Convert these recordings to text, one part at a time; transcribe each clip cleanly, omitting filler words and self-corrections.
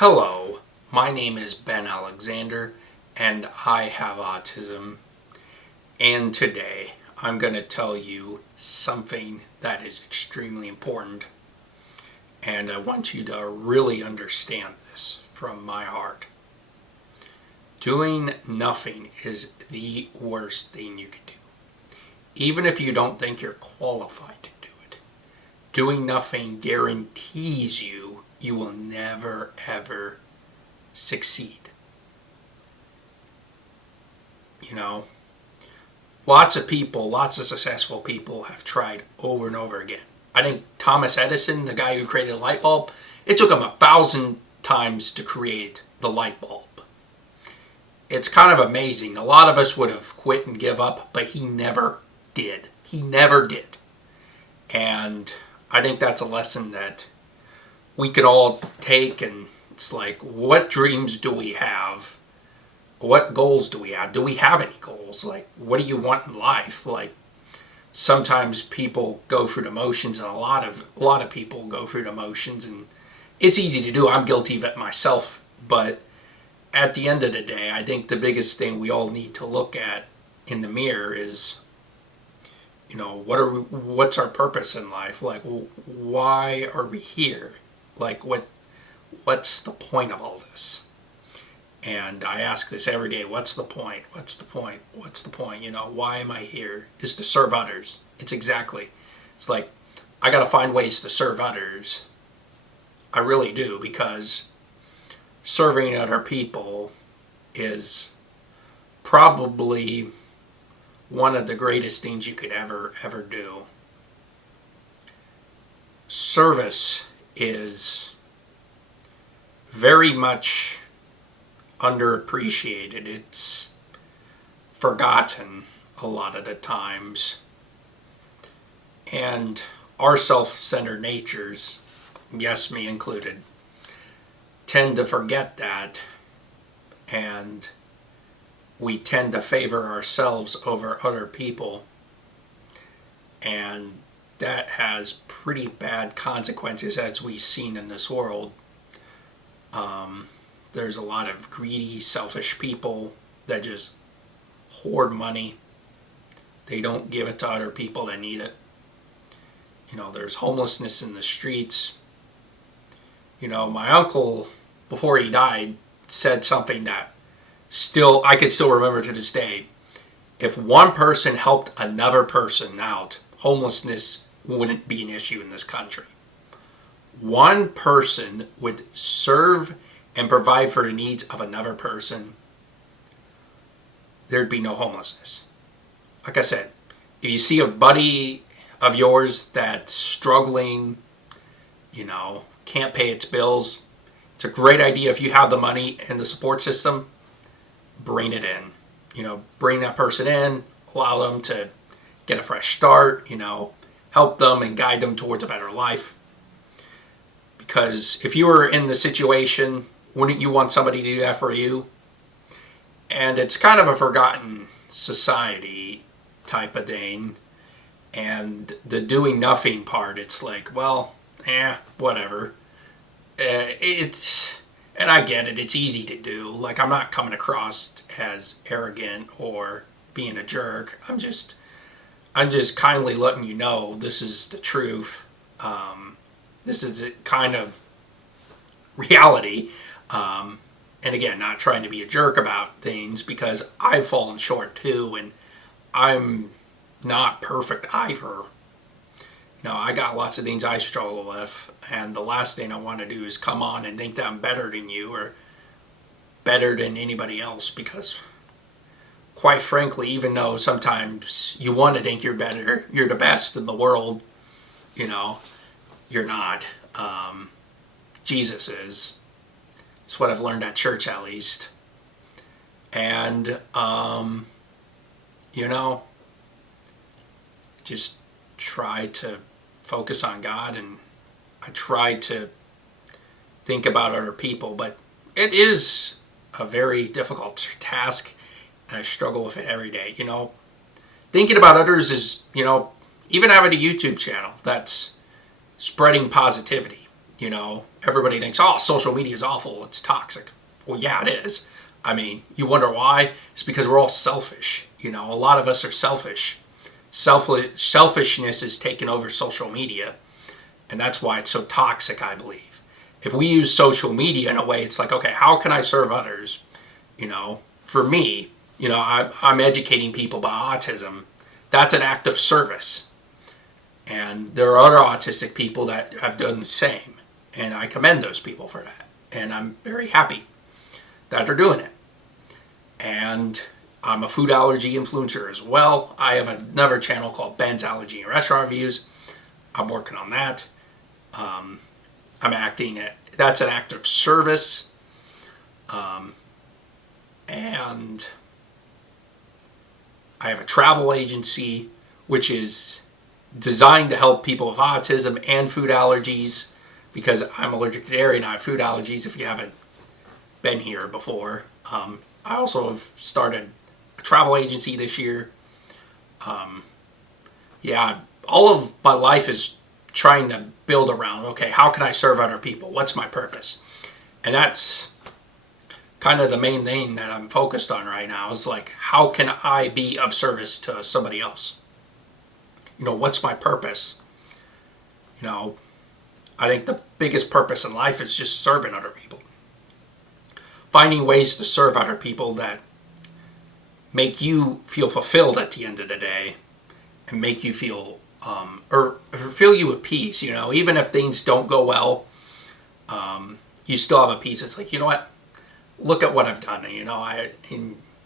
Hello, my name is Ben Alexander and I have autism, and today I'm going to tell you something that is extremely important, and I want you to really understand this from my heart. Doing nothing is the worst thing you could do. Even if you don't think you're qualified to do it, doing nothing guarantees you will never ever succeed. You know, lots of successful people have tried over and over again. I think Thomas Edison, the guy who created the light bulb, it took him 1,000 times to create the light bulb. It's kind of amazing. A lot of us would have quit and give up, but he never did. He never did. And I think that's a lesson that we could all take, and it's like, what dreams do we have? What goals do we have? Do we have any goals? Like, what do you want in life? Like, sometimes people go through the motions, and a lot of people go through the motions, and it's easy to do. I'm guilty of it myself, but at the end of the day, I think the biggest thing we all need to look at in the mirror is, what's our purpose in life? Like, why are we here? Like, what's the point of all this? And I ask this every day: what's the point? What's the point? What's the point? Why am I here? Is to serve others. It's like, I got to find ways to serve others. I really do, because serving other people is probably one of the greatest things you could ever do. Service is very much underappreciated. It's forgotten a lot of the times. And our self-centered natures, yes, me included, tend to forget that, and we tend to favor ourselves over other people, and that has pretty bad consequences, as we've seen in this world. There's a lot of greedy, selfish people that just hoard money. They don't give it to other people that need it. There's homelessness in the streets. My uncle, before he died, said something that I could still remember to this day. If one person helped another person out, homelessness wouldn't be an issue in this country. One person would serve and provide for the needs of another person, there'd be no homelessness. Like I said, if you see a buddy of yours that's struggling, can't pay its bills, it's a great idea, if you have the money and the support system, bring it in. Bring that person in, allow them to get a fresh start, help them and guide them towards a better life. Because if you were in the situation, wouldn't you want somebody to do that for you? And it's kind of a forgotten society type of thing. And the doing nothing part, it's like, well, whatever. And I get it, it's easy to do. Like, I'm not coming across as arrogant or being a jerk. I'm just kindly letting you know this is the truth. This is a kind of reality. And again, not trying to be a jerk about things, because I've fallen short too, and I'm not perfect either. I got lots of things I struggle with, and the last thing I want to do is come on and think that I'm better than you or better than anybody else, because quite frankly, even though sometimes you want to think you're better, you're the best in the world, you're not. Jesus is. It's what I've learned at church, at least. And, just try to focus on God, and I try to think about other people, but it is a very difficult task, and I struggle with it every day. Thinking about others is, even having a YouTube channel that's spreading positivity. You know, everybody thinks, oh, social media is awful, it's toxic. Well, yeah, it is. I mean, you wonder why? It's because we're all selfish. You know, a lot of us are selfish. Selfishness is taking over social media, and that's why it's so toxic, I believe. If we use social media in a way, it's like, okay, how can I serve others? You know, for me, you know, I'm educating people about autism. That's an act of service. And there are other autistic people that have done the same. And I commend those people for that. And I'm very happy that they're doing it. And I'm a food allergy influencer as well. I have another channel called Ben's Allergy and Restaurant Reviews. I'm working on that. I'm acting at, that's an act of service. And I have a travel agency which is designed to help people with autism and food allergies, because I'm allergic to dairy and I have food allergies if you haven't been here before. I also have started a travel agency this year. Yeah, all of my life is trying to build around, okay, how can I serve other people? What's my purpose? And that's kind of the main thing that I'm focused on right now, is like, how can I be of service to somebody else? You know, what's my purpose? You know, I think the biggest purpose in life is just serving other people. Finding ways to serve other people that make you feel fulfilled at the end of the day, and make you feel, or fill you with peace. You know, even if things don't go well, you still have a peace. It's like, you know what? Look at what I've done. You know,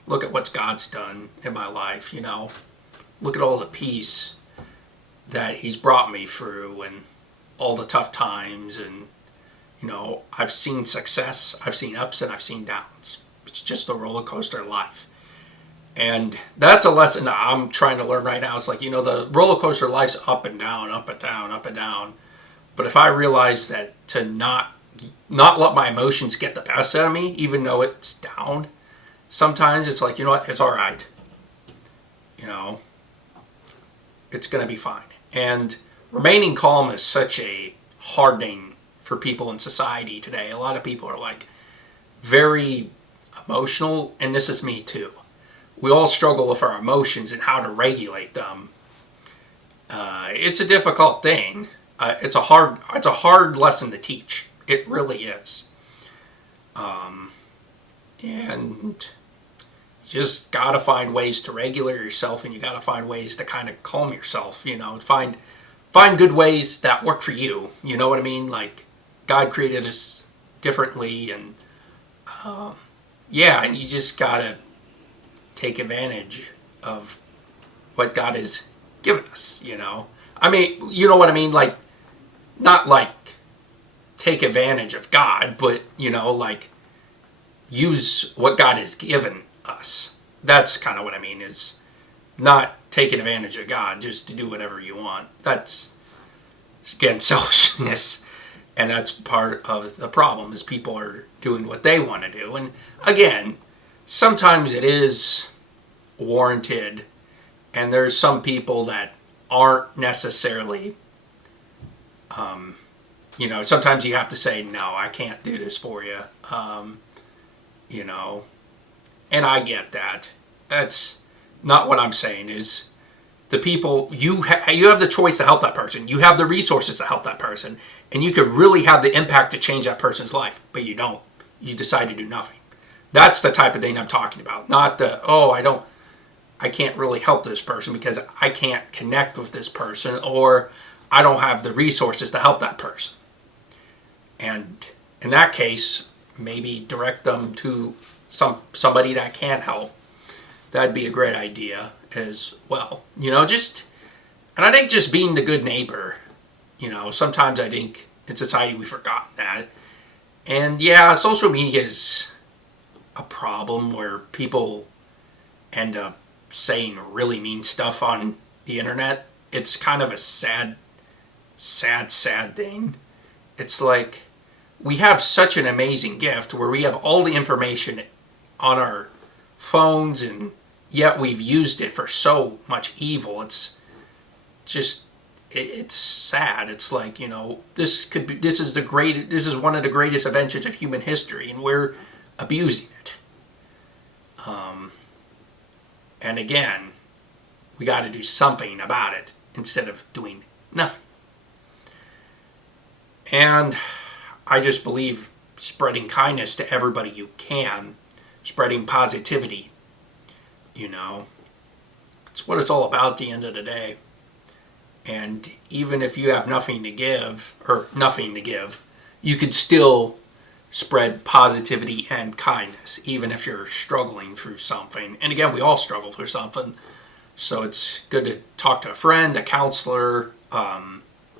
look at what God's done in my life. You know, look at all the peace that He's brought me through, and all the tough times. And you know, I've seen success, I've seen ups, and I've seen downs. It's just a roller coaster of life. And that's a lesson that I'm trying to learn right now. It's like, you know, the roller coaster of life's up and down, up and down, up and down. But if I realize that to not let my emotions get the best out of me, even though it's down, sometimes it's like, you know what, it's all right. You know, it's going to be fine. And remaining calm is such a hard thing for people in society today. A lot of people are like very emotional, and this is me too. We all struggle with our emotions and how to regulate them. It's a difficult thing. It's a hard lesson to teach. It really is. And you just gotta find ways to regulate yourself, and you gotta find ways to kind of calm yourself. You know, find good ways that work for you. You know what I mean? Like, God created us differently, and yeah, and you just gotta take advantage of what God has given us, you know? I mean, you know what I mean? Like, not like take advantage of God, but, you know, like, use what God has given us. That's kind of what I mean, is not taking advantage of God just to do whatever you want. That's, again, selfishness. And that's part of the problem, is people are doing what they want to do. And again, sometimes it is warranted, and there's some people that aren't necessarily, you know, sometimes you have to say, no, I can't do this for you, you know, and I get that. That's not what I'm saying. Is the people, you have the choice to help that person, you have the resources to help that person, and you could really have the impact to change that person's life, but you don't. You decide to do nothing. That's the type of thing I'm talking about. Not the, oh, I can't really help this person because I can't connect with this person, or I don't have the resources to help that person. And in that case, maybe direct them to somebody that can help. That'd be a great idea as well. You know, and I think just being the good neighbor, you know, sometimes I think in society we've forgotten that. And yeah, social media is a problem where people end up saying really mean stuff on the internet. It's kind of a sad thing. It's like, we have such an amazing gift where we have all the information on our phones, and yet we've used it for so much evil. It's it's sad. It's like, this is one of the greatest inventions of human history, and we're abusing it. And again, we got to do something about it instead of doing nothing. And I just believe spreading kindness to everybody you can, spreading positivity, it's what it's all about at the end of the day. And even if you have nothing to give, you could still spread positivity and kindness, even if you're struggling through something. And again, we all struggle through something. So it's good to talk to a friend, a counselor,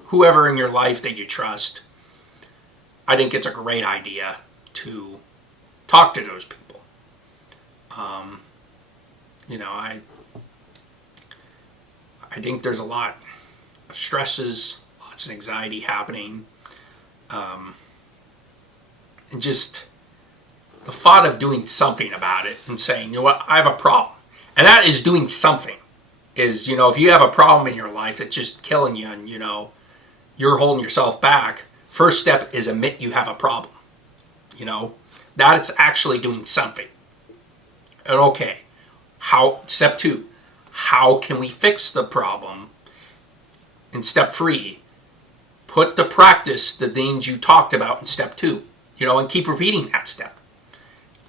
whoever in your life that you trust. I think it's a great idea to talk to those people. I think there's a lot of stresses, lots of anxiety happening. And just the thought of doing something about it and saying, you know what, I have a problem. And that is doing something. If you have a problem in your life that's just killing you and, you're holding yourself back, first step is admit you have a problem. That is actually doing something. And okay, step 2, how can we fix the problem? And step 3, put to practice the things you talked about in step 2, and keep repeating that step.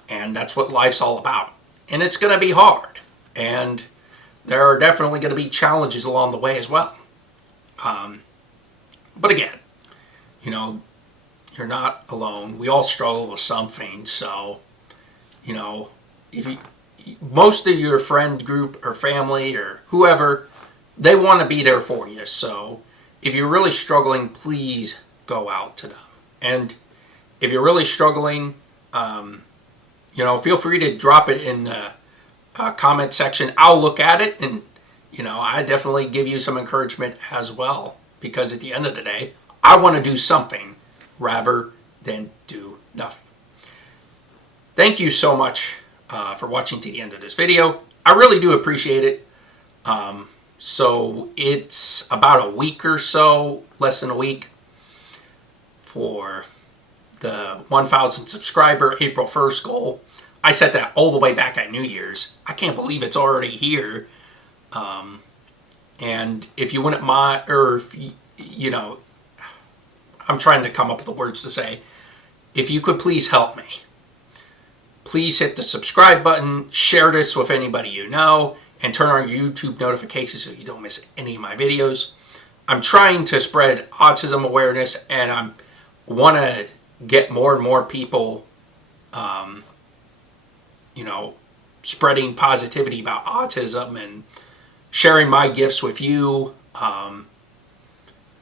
And that's what life's all about. And it's going to be hard. And there are definitely going to be challenges along the way as well. But again, you're not alone. We all struggle with something. So, most of your friend group or family or whoever, they want to be there for you. So if you're really struggling, please go out to them. And if you're really struggling, feel free to drop it in the comment section. I'll look at it, and I definitely give you some encouragement as well, because at the end of the day, I want to do something rather than do nothing. Thank you so much for watching to the end of this video. I really do appreciate it. So it's about a week or so, less than a week, for the 1,000 subscriber April 1st goal. I set that all the way back at New Year's. I can't believe it's already here. And if you wouldn't mind, or if I'm trying to come up with the words to say, if you could please help me. Please hit the subscribe button, share this with anybody you know, and turn on your YouTube notifications so you don't miss any of my videos. I'm trying to spread autism awareness, and I want to get more and more people, spreading positivity about autism and sharing my gifts with you, and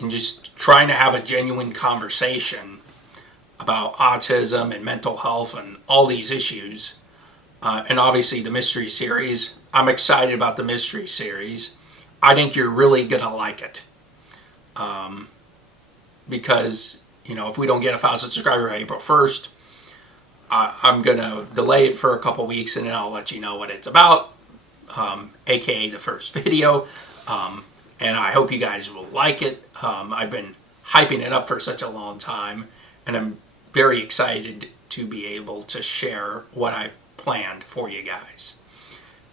just trying to have a genuine conversation about autism and mental health and all these issues. And obviously the mystery series. I'm excited about the mystery series. I think you're really going to like it. Because, if we don't get 1,000 subscribers by April 1st, I'm going to delay it for a couple weeks, and then I'll let you know what it's about, aka the first video. And I hope you guys will like it. I've been hyping it up for such a long time, and I'm very excited to be able to share what I've planned for you guys.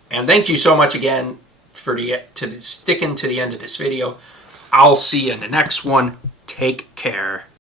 And thank you so much again for sticking to the end of this video. I'll see you in the next one. Take care.